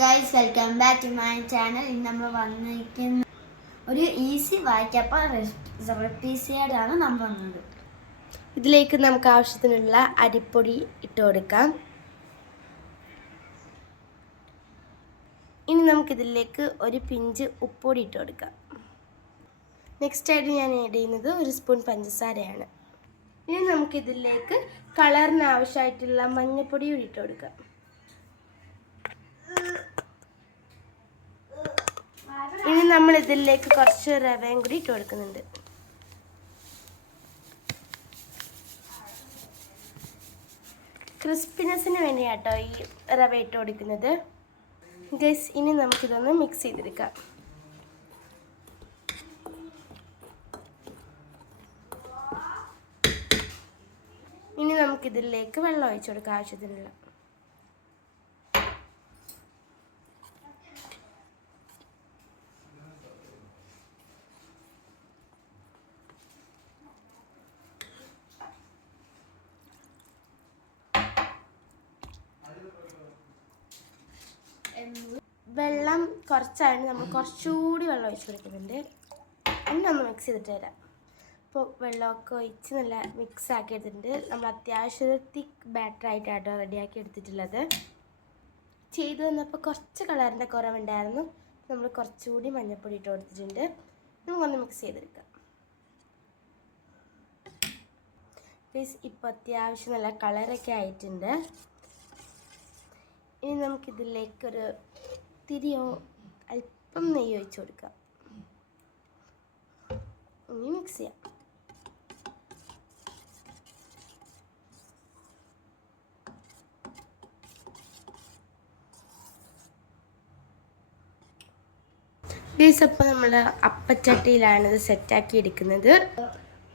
Guys, welcome back to my channel. ഇന്ന് നമ്മൾ വന്നിരിക്കുന്ന ഒരു ഈസി വായിക്കപ്പ റെസിപ്പിയാണ് നമ്മൾ വന്നത്. ഇതിലേക്ക് നമുക്ക് ആവശ്യത്തിനുള്ള അരിപ്പൊടി ഇട്ട് കൊടുക്കാം. ഇനി നമുക്കിതിലേക്ക് ഒരു പിഞ്ച് ഉപ്പൊടി ഇട്ട് കൊടുക്കാം. നെക്സ്റ്റ് ആയിട്ട് ഞാൻ ആഡ് ചെയ്യുന്നത് ഒരു സ്പൂൺ പഞ്ചസാരയാണ്. ഇനി നമുക്കിതിലേക്ക് കളറിന് ആവശ്യമായിട്ടുള്ള മഞ്ഞൾപ്പൊടി കൂടി ഇട്ട് കൊടുക്കാം. ഇനി നമ്മൾ ഇതിലേക്ക് കുറച്ച് റവയും കൂടി ഇട്ട് കൊടുക്കുന്നുണ്ട്. ക്രിസ്പിനെസ്സിന് വേണ്ടിയാട്ടോ ഈ റവ ഇട്ട് കൊടുക്കുന്നത്. ഗൈസ്, ഇനി നമുക്കിതൊന്ന് മിക്സ് ചെയ്തെടുക്കാം. ഇനി നമുക്കിതിലേക്ക് വെള്ളം ഒഴിച്ചു കൊടുക്കാം ആവശ്യത്തിനുള്ള. വെള്ളം കുറച്ചായിട്ട് നമ്മൾ കുറച്ചുകൂടി വെള്ളം ഒഴിച്ച് കൊടുക്കുന്നുണ്ട്. ഇനി നമ്മൾ മിക്സ് ചെയ്തിട്ട് വരാം. ഇപ്പോൾ വെള്ളമൊക്കെ ഒഴിച്ച് നല്ല മിക്സ് ആക്കി എടുത്തിട്ടുണ്ട്. നമ്മൾ അത്യാവശ്യം ഒരു തിക്ക് ബാറ്റർ ആയിട്ടാണ് റെഡിയാക്കി എടുത്തിട്ടുള്ളത്. ചെയ്ത് വന്നപ്പോൾ കുറച്ച് കളറിൻ്റെ കുറവുണ്ടായിരുന്നു. നമ്മൾ കുറച്ചുകൂടി മഞ്ഞൾപ്പൊടി ഇട്ട് കൊടുത്തിട്ടുണ്ട്. നമുക്കൊന്ന് മിക്സ് ചെയ്തെടുക്കാം. പ്ലീസ്, ഇപ്പോൾ അത്യാവശ്യം നല്ല കളറൊക്കെ ആയിട്ടുണ്ട്. ഇനി നമുക്കിതിലേക്കൊരു തിരിയോ അല്പം നെയ്യ് ഒഴിച്ച് കൊടുക്കാം. ഇനി മിക്സ് ചെയ്യാം. അപ്പോൾ നമ്മൾ അപ്പച്ചട്ടിയിലാണ് ഇത് സെറ്റാക്കി എടുക്കുന്നത്.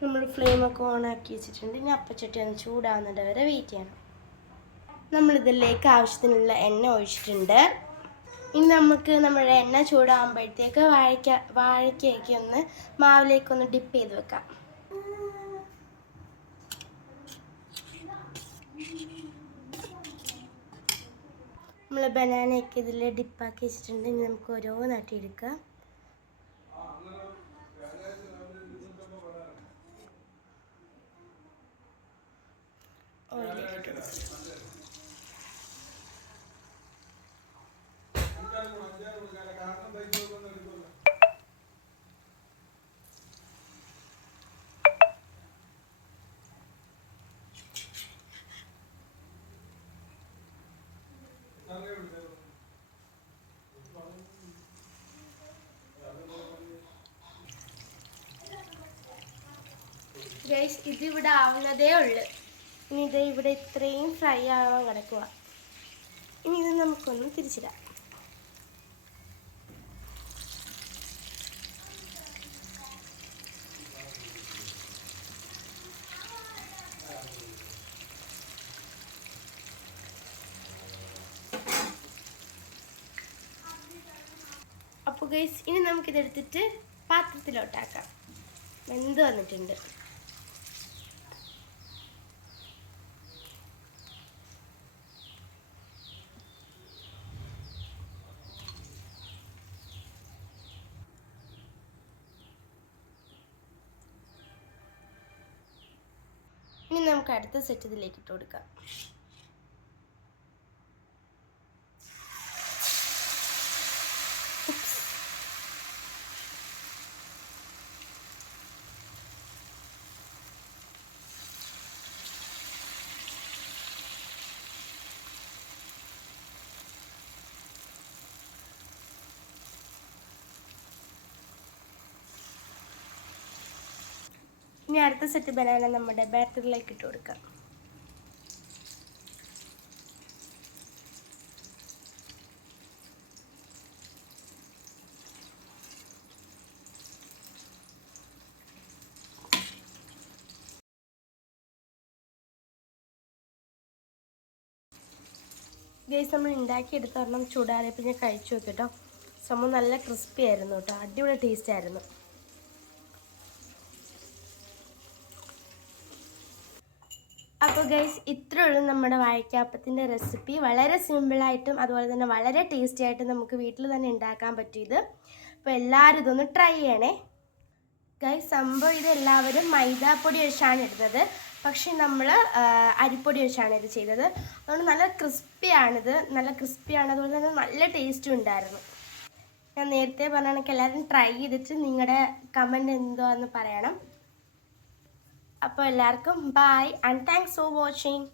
നമ്മൾ ഫ്ലെയിമൊക്കെ ഓണാക്കി വെച്ചിട്ടുണ്ട്. ഇനി അപ്പച്ചട്ടി ഒന്ന് ചൂടാവുന്നത് വരെ വെയിറ്റ് ചെയ്യണം. നമ്മളിതിലേക്ക് ആവശ്യത്തിനുള്ള എണ്ണ ഒഴിച്ചിട്ടുണ്ട്. ഇനി നമുക്ക് നമ്മുടെ എണ്ണ ചൂടാകുമ്പോഴത്തേക്ക് വാഴയ്ക്കൊക്കെ ഒന്ന് മാവിലേക്കൊന്ന് ഡിപ്പ് ചെയ്ത് വെക്കാം. നമ്മൾ ബനാനയൊക്കെ ഇതിൽ ഡിപ്പാക്കി വെച്ചിട്ടുണ്ട്. ഇനി നമുക്ക് ഓരോന്നാട്ടി എടുക്കാം. ഓയിലേക്ക് ഇട്ട് ഗൈസ്, ഇതിവിടെ ആവുന്നതേ ഉള്ളു. ഇനി ഇത് ഇവിടെ ഇത്രയും ഫ്രൈ ആവാൻ കിടക്കുക. ഇനി ഇത് നമുക്കൊന്ന് തിരിച്ചിടാം. അപ്പോൾ ഗൈസ്, ഇനി നമുക്കിതെടുത്തിട്ട് പാത്രത്തിലോട്ടാക്കാം. വെന്ത് വന്നിട്ടുണ്ട്. ഇനി നമുക്ക് അടുത്ത സെറ്റ് ഇതിലേക്ക് ഇട്ട് കൊടുക്കാം. ഇനി അടുത്ത സെറ്റ് ബനാന നമ്മുടെ ബാറ്ററിലേക്ക് ഇട്ട് കൊടുക്കാം. ഗൈസ്, നമ്മൾ ഉണ്ടാക്കിയെടുത്ത ഒരെണ്ണം ചൂടാറിയപ്പോൾ ഞാൻ കഴിച്ചു നോക്കിട്ടോ. സംഭവം നല്ല ക്രിസ്പി ആയിരുന്നു കേട്ടോ. അടിപൊളി ടേസ്റ്റ് ആയിരുന്നു. അപ്പോൾ ഗൈസ് ഇത്രയേ ഉള്ളൂ നമ്മുടെ വാഴയ്ക്കാപ്പത്തിൻ്റെ റെസിപ്പി. വളരെ സിമ്പിളായിട്ടും അതുപോലെ തന്നെ വളരെ ടേസ്റ്റി ആയിട്ടും നമുക്ക് വീട്ടിൽ തന്നെ ഉണ്ടാക്കാൻ പറ്റിയത്. അപ്പോൾ എല്ലാവരും ഇതൊന്ന് ട്രൈ ചെയ്യണേ ഗൈസ്. സംഭവം ഇത് എല്ലാവരും മൈദാപ്പൊടി വെച്ചാണ് ഇടുന്നത്, പക്ഷേ നമ്മൾ അരിപ്പൊടി വെച്ചാണ് ഇത് ചെയ്തത്. അതുകൊണ്ട് നല്ല ക്രിസ്പിയാണിത്, നല്ല ക്രിസ്പിയാണ്. അതുപോലെ തന്നെ നല്ല ടേസ്റ്റും ഉണ്ടായിരുന്നു. ഞാൻ നേരത്തെ പറഞ്ഞ കണക്ക് എല്ലാവരും ട്രൈ ചെയ്തിട്ട് നിങ്ങളുടെ കമൻറ്റ് എന്തോ എന്ന് പറയണം. അപ്പോൾ എല്ലാവർക്കും bye and thanks for watching.